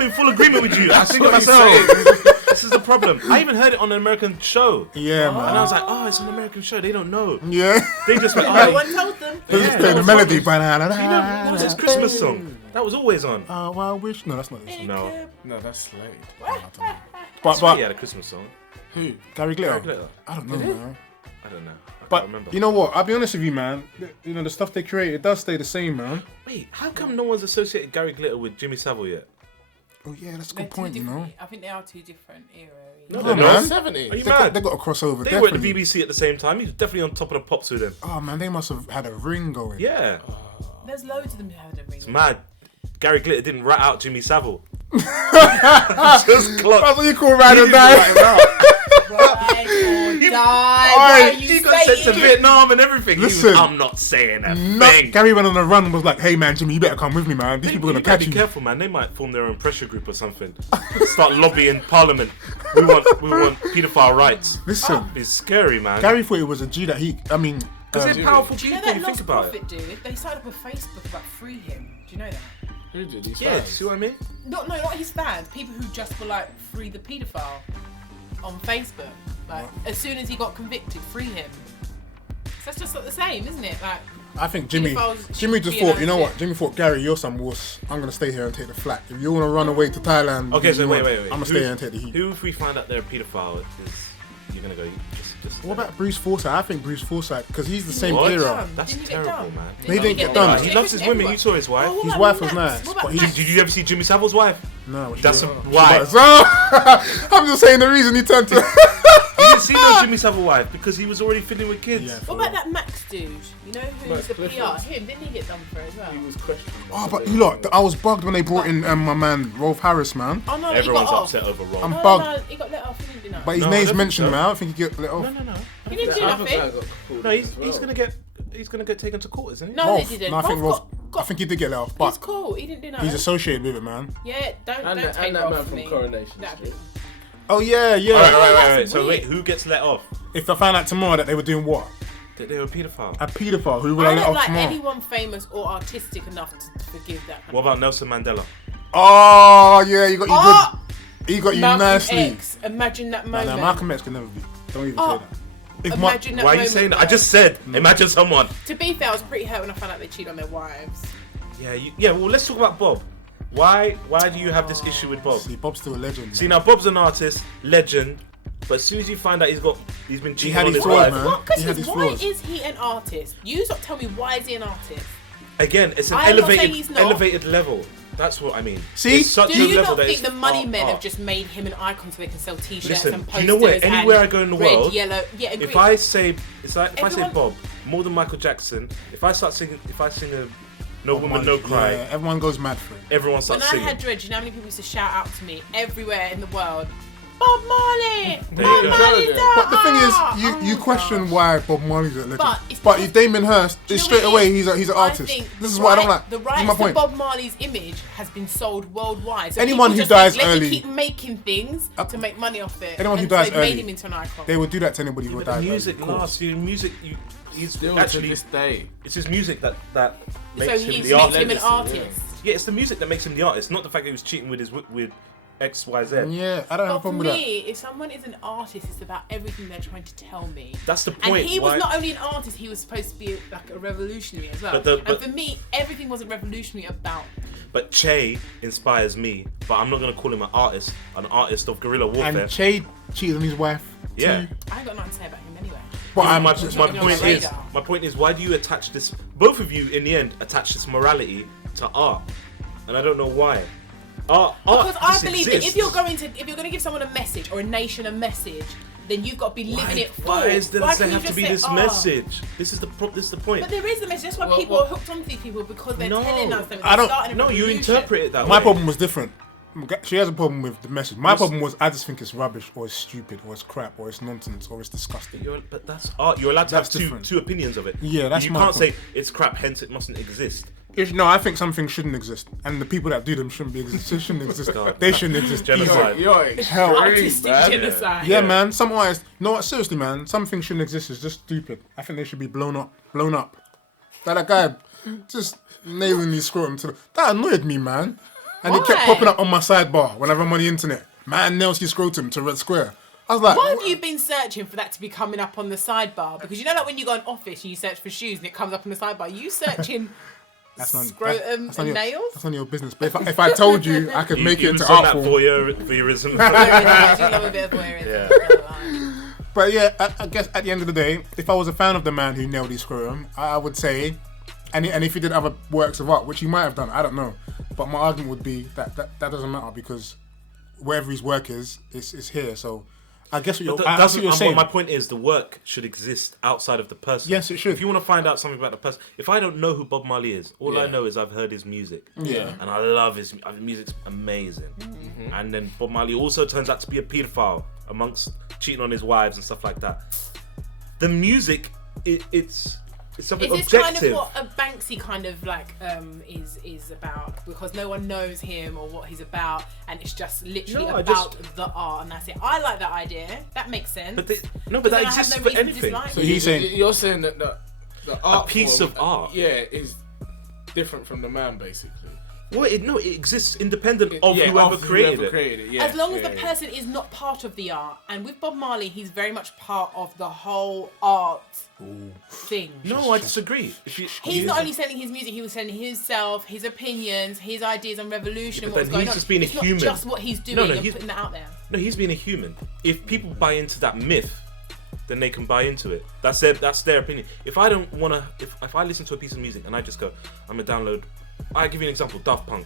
in full agreement with you. I sing it what he's myself. This is the problem. I even heard it on an American show. Yeah, And I man. was like, oh, it's an American show. They don't know. Yeah. They just went, No oh, one told them. They just play the melody. Banana. what was his Christmas song? That was always on. Oh, I wish. No, that's not it. No. No, that's Slade. But He had a Christmas song. Who? Gary Glitter. Gary Glitter. I don't know, man. I don't know. I But can't remember. you know what? I'll be honest with you, man. You know the stuff they create, it does stay the same, man. Wait, how come no one's associated Gary Glitter with Jimmy Savile yet? Oh yeah, that's a They're good two point. You know. different- I think they are two different eras. No, Oh, they're man. not. 70s. Are you They mad? got a crossover. They were at definitely. the BBC at the same time. He was definitely on top of the pops with them. Oh man, they must have had a ring going. Yeah, There's loads of them who had a ring. it's mad. Gary Glitter didn't rat out Jimmy Savile. Just clocked. That's what you call ride He or didn't die. rat him out. Ride or die. Oi, What are He you got sent to saying? Vietnam and everything. Listen. He was, I'm not saying a No, thing. Gary went on a run and was like, "Hey man, Jimmy, you better come with me, man. These people are You gonna better catch be you." careful, man. They might form their own pressure group or something. Start lobbying Parliament. We want paedophile rights. Listen, It's scary, man. Gary thought it was a G that he. I mean, Because they're powerful Do you know people. that You think Lost about it. Prophet dude? They started up a Facebook about free him. Do you know that? Who did these Yeah, fans? see what I mean? No, not his fans. People who just were like, free the paedophile on Facebook. Like, as soon as he got convicted, free him. So that's just like the same, isn't it? Like, I think Jimmy Paedophiles just should be thought, you know allowed what? Jimmy thought, Gary, you're some wuss. I'm gonna stay here and take the flak. If you wanna run away to Thailand, Okay, so wait. I'm gonna stay here and take the heat. Who, if we find out they're a paedophile, is you're gonna go just What about Bruce Forsyth? I think Bruce Forsyth, because he's the same What? era. That's Didn't he get terrible, done? man. He didn't get done. He loves his women. You saw his wife. what His about wife was Max? nice, What but about he- Max? Did you ever see Jimmy Savile's wife? No, That's she- why. So, I'm just saying the reason he turned to. You didn't see no Jimmy Savile wife because he was already fiddling with kids. Yeah. What about that Max dude? You know who was Max the Clifford. PR? Him, didn't he get done for it as well? He was questioned. Oh, but you lot, I was bugged when they brought in my man Rolf Harris, man. Oh no, Everyone's he got upset off. over Rob. I'm No, bugged. no, he got let off, didn't he? But his No, I name's don't mentioned, think so. man. I don't think he get let off. No. He didn't do The other guy nothing. got pulled No, in he's as well. gonna get taken to court, isn't he? No, Rolf. they didn't. No, I think Rolf Rolf. got- I think he did get let off, He's but cool. He didn't do nothing. he's associated with it, man. Yeah, don't And take that Rolf man from from me. Coronation That'd Street. be- Oh yeah, yeah. Wait. So weird. wait, who gets let off? If I found out tomorrow that they were doing what? That they were a paedophile. A paedophile, who will I I let don't off like tomorrow? anyone famous or artistic enough to forgive that. What about Nelson Mandela? Oh yeah, you got you Oh! good. He got you Malcolm nicely. X, imagine that No, moment. Malcolm X can never be. Don't even Oh, say that. If Ma- Imagine that Why are you moment saying that? I where- just said, imagine someone. To be fair, I was pretty hurt when I found out they cheated on their wives. Yeah. Well, let's talk about Bob. Why do you have this issue with Bob? See, Bob's still a legend. See, man. now Bob's an artist, legend, but as soon as you find out he's been cheating had on his his flaws, wife, man. What? He had his Why flaws. is he an artist? You stop tell me why is he an artist? again, it's an I am not saying he's not. elevated level. That's what I mean. See? It's such Do a you level not that think it's the money art, men art. have just made him an icon so they can sell T-shirts Listen, and do posters? you know what? Anywhere and I go in the red, world, yellow, yeah, agree. If I say Everyone- Bob more than Michael Jackson, if I sing a No Woman No Cry, Yeah, everyone goes mad for it. everyone when starts I singing. had dread, you know how many people used to shout out to me everywhere in the world? Bob Marley! There Bob you go. Marley's the But the thing art!" is, you Oh, question gosh. why Bob Marley's a legend. But it's But because- if Damon Hirst, Do you is know straight what it away is? he's an I artist. think This is the what I don't right- like. The This is rights my to point. Bob Marley's image has been sold worldwide. So Anyone people who just like, dies let me early- keep making things to make money off it. Anyone who and dies so they made early, him into an icon. They would do that to anybody who But the died. music early, of course. lasts. Your music, he's Still actually to this day. it's his music that so makes he him the makes artist. him an Legacy, artist. Yeah, it's the music that makes him the artist, not the fact that he was cheating with X, Y, Z. Yeah, I don't have a But for problem with that. me, if someone is an artist, it's about everything they're trying to tell me. That's the And point. he was why- not only an artist, he was supposed to be like a revolutionary as well. But and for me, everything wasn't revolutionary about. But Che inspires me, but I'm not gonna call him an artist of guerrilla warfare. And Che cheated on his wife. Yeah. Too. I ain't got nothing to say about him anyway. But my, I'm my just- not on point your is, radar. why do you attach this? Both of you, in the end, attach this morality to art, and I don't know why. Art Because I just believe that exists. if you're going to give someone a message or a nation a message, then you've got to be living it full. Why does there can't you have to just be say, this "Oh." message? This is the point. But there is the message. That's why Well, people well- are hooked onto these people because they're No. telling us. They're I don't- starting a No, you revolution. interpret it that My way. problem was different. She has a problem with the message. My problem was I just think it's rubbish or it's stupid or it's crap or it's nonsense or it's disgusting. But that's art. You're allowed to That's have different. two opinions of it. Yeah, that's You my can't point. say it's crap, hence it mustn't exist. No, I think some things shouldn't exist, and the people that do them shouldn't exist. They shouldn't exist. Genocide. You're Hell. Artistic man. genocide. Yeah, man. Some artists. No, seriously, man. Some things shouldn't exist. It's just stupid. I think they should be blown up. Like that guy, just nailing his scrotum to the. That annoyed me, man. And it kept Why? popping up on my sidebar whenever I'm on the internet. Man nails his scrotum to red square. I was like, Why have you been searching for that to be coming up on the sidebar? Because you know, like when you go in office and you search for shoes and it comes up on the sidebar, you searching scrotum that's and your, nails? That's none of your business. But if I told you, I could make it You into was on art that form. voyeurism. I do love a bit of voyeurism. Yeah. But yeah, I guess at the end of the day, if I was a fan of the man who nailed his scrotum, I would say, And if he did other works of art, which he might have done, I don't know. But my argument would be that doesn't matter because wherever his work is, it's here. So I guess what you're saying. My point is the work should exist outside of the person. Yes, it should. If you want to find out something about the person, if I don't know who Bob Marley is, all I know is I've heard his music. Yeah. And I love his music's amazing. Mm-hmm. And then Bob Marley also turns out to be a paedophile amongst cheating on his wives and stuff like that. The music, it's something Is this objective. kind of what a Banksy kind of like is about? Because no one knows him or what he's about, and it's just literally about the art, and that's it. I like that idea. That makes sense. But that exists for anything. So you're saying that the art piece form, of art, is different from the man, basically. Well, it exists independent of whoever created it. As long as the person is not part of the art. And with Bob Marley, he's very much part of the whole art thing. No, I disagree. He's not only selling his music, he was selling himself, his opinions, his ideas on revolution and what's then going he's on. just being a it's human. Not just what he's doing and putting that out there. No, he's being a human. If people buy into that myth, then they can buy into it. That's their opinion. If I don't want to, if I listen to a piece of music and I just go, I'm gonna download. I give you an example, Daft Punk.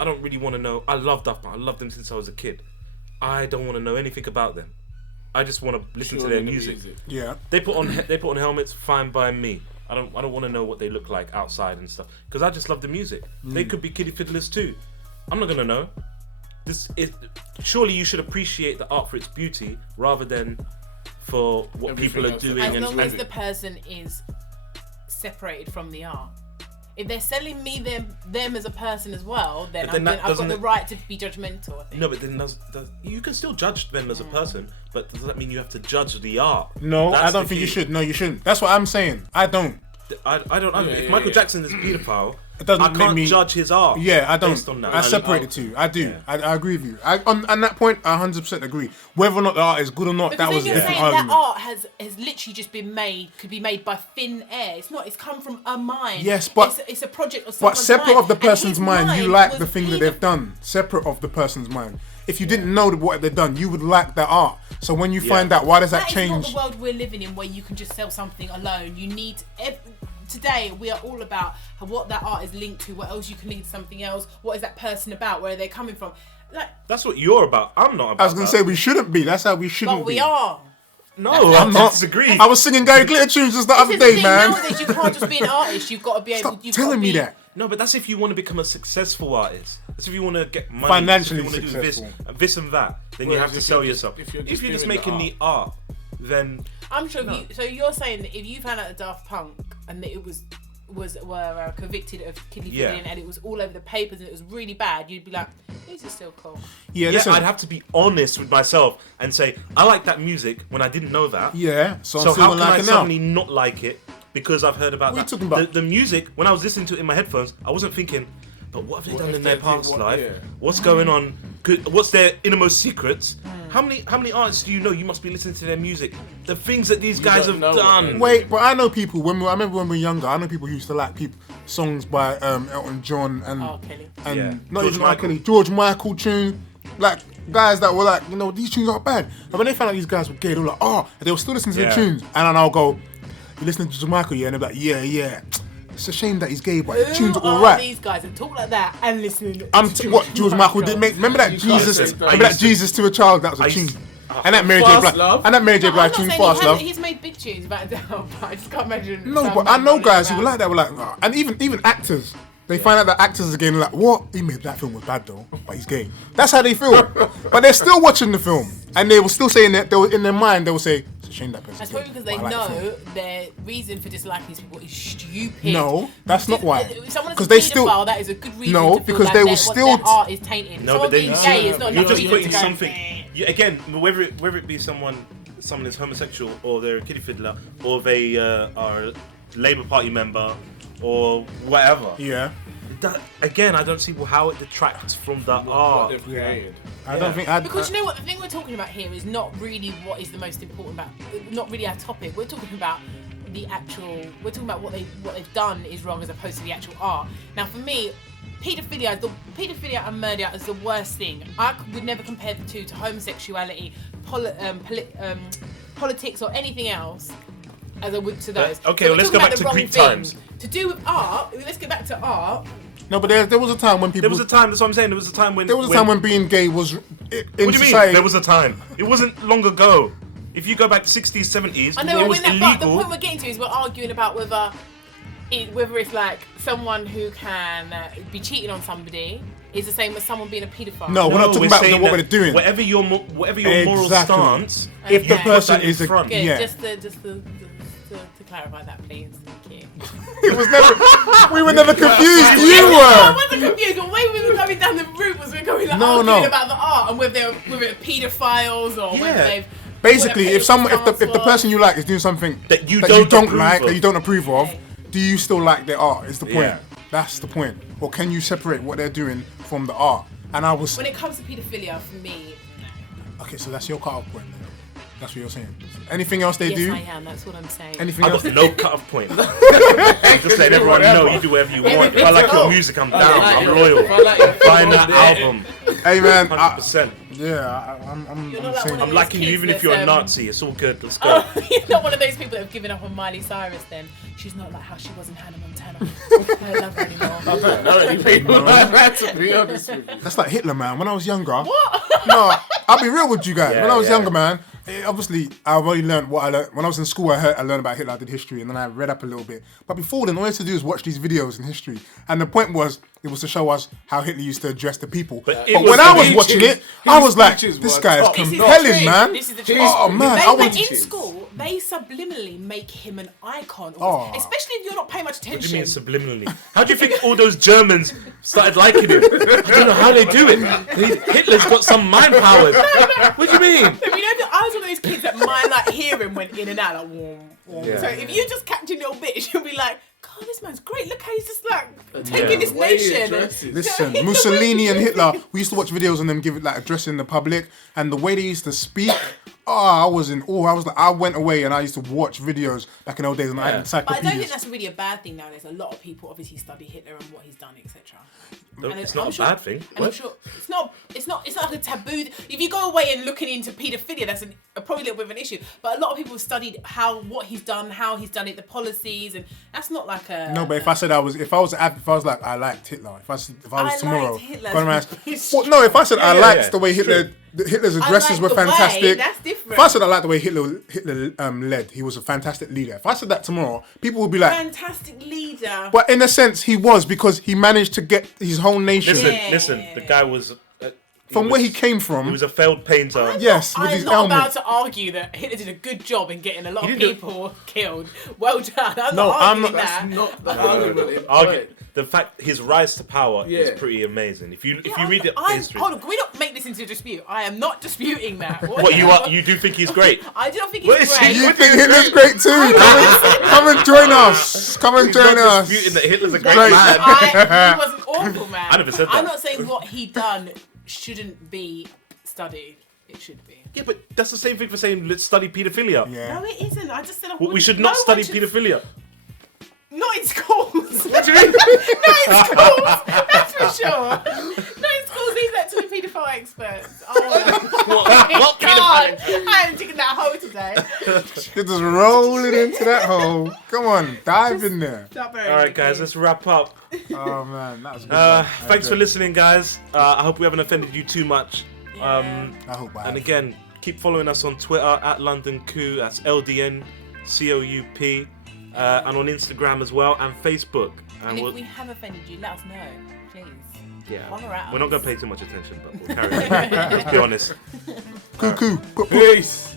I don't really want to know. I love Daft Punk. I loved them since I was a kid. I don't want to know anything about them. I just want to listen to their music. Yeah. They put on helmets. Fine by me. I don't want to know what they look like outside and stuff because I just love the music. They could be kiddie fiddlers too. I'm not gonna know. Surely you should appreciate the art for its beauty rather than for what Everything people are else. doing. As long as the person is separated from the art. If they're selling me them as a person as well, then I've got the right to be judgmental, I think. No, but then you can still judge them as a person, but does that mean you have to judge the art? No, I don't think you should. No, you shouldn't. That's what I'm saying. I don't. I don't know. If Michael Jackson is a paedophile, It doesn't I make can't me judge his art. Yeah, I don't. Based on that. I separate the two. I do. Yeah. I agree with you. On that point, I 100% agree. Whether or not the art is good or not, because that was a you're different saying argument. that art has literally just been made, could be made by thin air. It's not. It's come from a mind. Yes, but it's a project of someone's but separate mind. of the And person's his mind, you like was the thing that they've done. Separate of the person's mind. If you didn't know what they've done, you would like that art. So when you find out, why does that change? That is not the world we're living in, where you can just sell something alone. You need. Today we are all about what that art is linked to, what else you can link to something else, what is that person about, where are they coming from. Like, that's what you're about. I'm not about. I was going to say we shouldn't be. That's how we shouldn't be. But we are. No, I'm not. Disagree. I was singing Gary Glitter tunes just the other day, man. Nowadays you can't just be an artist. You've got to be able. Stop telling me that. No, but that's if you want to become a successful artist. That's if you want to get money. Financially if you want to successful. Do this and that. Then you have to sell yourself. If you're just making the art, then I'm sure. So you're saying that if you found out the Daft Punk and that it were convicted of kidney fiddling and it was all over the papers and it was really bad, you'd be like, these are still cool. Yeah, I'd have to be honest with myself and say I like that music when I didn't know that. Yeah, so how can I suddenly not like it because I've heard about that? What are you talking about? The music, when I was listening to it in my headphones, I wasn't thinking, but what have they done in their past life? Yeah. What's going on? What's their innermost secrets? How many artists do you know? You must be listening to their music. The things that these guys have done. Wait, but I know people. I remember when we were younger. I know people who used to like songs by Elton John and not even R. Kelly, George Michael tunes. Like guys that were like, these tunes aren't bad. But when they found out these guys were gay, they were like, and they were still listening to the tunes. And then I'll go, you listening to George Michael, yeah? And they're like, yeah. It's a shame that he's gay, but the tunes are alright. These guys that talk like that and listening. What George Michael did make? Remember that Jesus? Remember that Jesus to a Child? That was a tune. And that Mary J. Blige. And that Mary J. Blige tune, Fast Love. He's made big tunes about that, but I just can't imagine. No, but I know guys who were like that. Were like, and even actors. They find out that actors again like, what? He made that film was bad though, but he's gay. That's how they feel. But they're still watching the film, and they will still saying that they were in their mind. They will say, "It's a shame that person." That's probably because they know their reason for disliking these people is stupid. No, that's not why. Because they still. That is a good reason. No, to feel because like they will still. Their art is tainted. No, but then gay is not you're just reason putting to go, something. Again, whether it be someone is homosexual or they're a kiddie fiddler or they are a Labour Party member or whatever. Yeah. That, again, I don't see how it detracts from the art. I don't think. Because you know what, the thing we're talking about here is not really what is the most important about. Not really our topic. We're talking about the actual. We're talking about what they've done is wrong as opposed to the actual art. Now, for me, paedophilia and murder is the worst thing. I would never compare the two to homosexuality, politics, or anything else. As I would to those. Okay, well, let's go back to Greek times. To do with art, let's get back to art. No, but there was a time when people. There was a time. That's what I'm saying. There was a time when. There was a time when being gay was in What do you society. mean? There was a time. It wasn't long ago. If you go back to 60s, 70s, I know, it was but the illegal. point we're getting to is we're arguing about whether it's like someone who can be cheating on somebody is the same as someone being a paedophile. No, we're not talking about saying what that we're doing. Whatever your moral Exactly. stance, If the Okay. person Put that in is a front. Good, yeah, just to clarify that, please. Thank you. it was never. We were never confused. I You were. wasn't confused. The way we were going down the route was we were going like, No, arguing no. about the art and whether they're paedophiles or whether Yeah. they've. Basically, whether if someone, if the stance person you like is doing something That you you don't don't approve like, of. that you don't approve of, Okay. do you still like their art? Is the point. Yeah. That's the point. Or can you separate what they're doing from the art? And I was When it comes to paedophilia, for me, okay. So that's your cut-off point. Then. That's what you're saying. Anything else they yes, do? I am. That's what I'm saying. Anything I've else? got no cut-off point. I'm just letting everyone know you do whatever you want. If I like your music, I'm down. I'm loyal. Buying that album, Hey man, 100%. I'm You're the not like same. one I'm of liking you kids even if that's, you're a Nazi. It's all good. Let's go. Oh, you're not one of those people that have given up on Miley Cyrus then. She's not like how she was in Hannah Montana. I don't love her anymore. I don't really people like that, to be honest with you. That's like Hitler, man. When I was younger. What? No, I'll be real with you guys. Yeah, when I was yeah. younger, man, obviously I've only learned what I learned. When I was in school, I learned about Hitler. I did history, and then I read up a little bit. But before then, all I used to do is watch these videos in history. And the point was, it was to show us how Hitler used to address the people. But But it was when I was speeches. watching it, His I was like, speeches this were guy is top. This is the compelling, truth. man. This is the truth. Oh man, They, I but went. in school, they subliminally make him an icon. Oh. Especially if you're not paying much What do you attention. mean subliminally? How do you think all those Germans started liking him? I don't know how they do it. Hitler's got some mind powers. What do you mean? You know, I was one of those kids that my like hearing went in and out like warm. Yeah. So if you just catch a little bit, you'll be like, God, this man's great. Look how he's just like taking this The way he nation. addresses- Listen, Mussolini and Hitler, we used to watch videos on them give it like addressing the public, and the way they used to speak. Oh, I was in awe. I went away and I used to watch videos back in the old days, and I had But I encyclopedias. don't think that's really a bad thing nowadays. A lot of people obviously study Hitler and what he's done, etc. No, And it's I'm not a sure- bad thing. And I'm sure it's not like a taboo. If you go away and looking into paedophilia, that's probably a little bit of an issue. But a lot of people studied what he's done, how he's done it, the policies, and that's not like a. No, but if I said I was like I liked Hitler, if I was I tomorrow, liked Hitler. going around, well, no, if I said I yeah, liked yeah. the way Hitler's addresses liked were the way, fantastic. that's different. If I said I liked the way Hitler led, he was a fantastic leader. If I said that tomorrow, people would be like, Fantastic leader. but in a sense, he was, because he managed to get his whole nation Listen, the guy was... from where he came from. He was a failed painter. Yes, with I'm his not helmet. about to argue that Hitler did a good job in getting a lot of He didn't people killed. Well done. I'm No, not I'm arguing not. that. That's not the argument. in Argue, point. the fact his rise to power is Yeah. pretty amazing. If you Yeah, read the history, hold on, can we not make this into a dispute? I am not disputing that. you do think he's great? I do not think What he's is great. he- You think Hitler's great too? Come and join us. Come and He's join not us. disputing that Hitler's a great Great. man. He was an awful man. I never said I'm that. not saying what he done shouldn't be studied. It should be. Yeah, but that's the same thing for saying let's study paedophilia. Yeah. No, it isn't. I just said I Well, we wouldn't- should no not study one should- paedophilia. Not in schools. What do you mean? Not in schools. That's for sure. Not in schools. Leave that to the paedophile experts. Oh, What God. paedophile? I am digging that hole today. You're just rolling into that hole. Come on, dive in there. Not very All right, guys, let's wrap up. Oh man, that was a good. one. Thanks for listening, guys. I hope we haven't offended you too much. I hope I have. And again, keep following us on Twitter at London Coup. That's LDN COUP. And on Instagram as well, and Facebook. And we'll, if we have offended you, let us know, please. yeah, holler at we're not us. going to pay too much attention, but we'll carry on. Let's be honest. Cuckoo. Peace.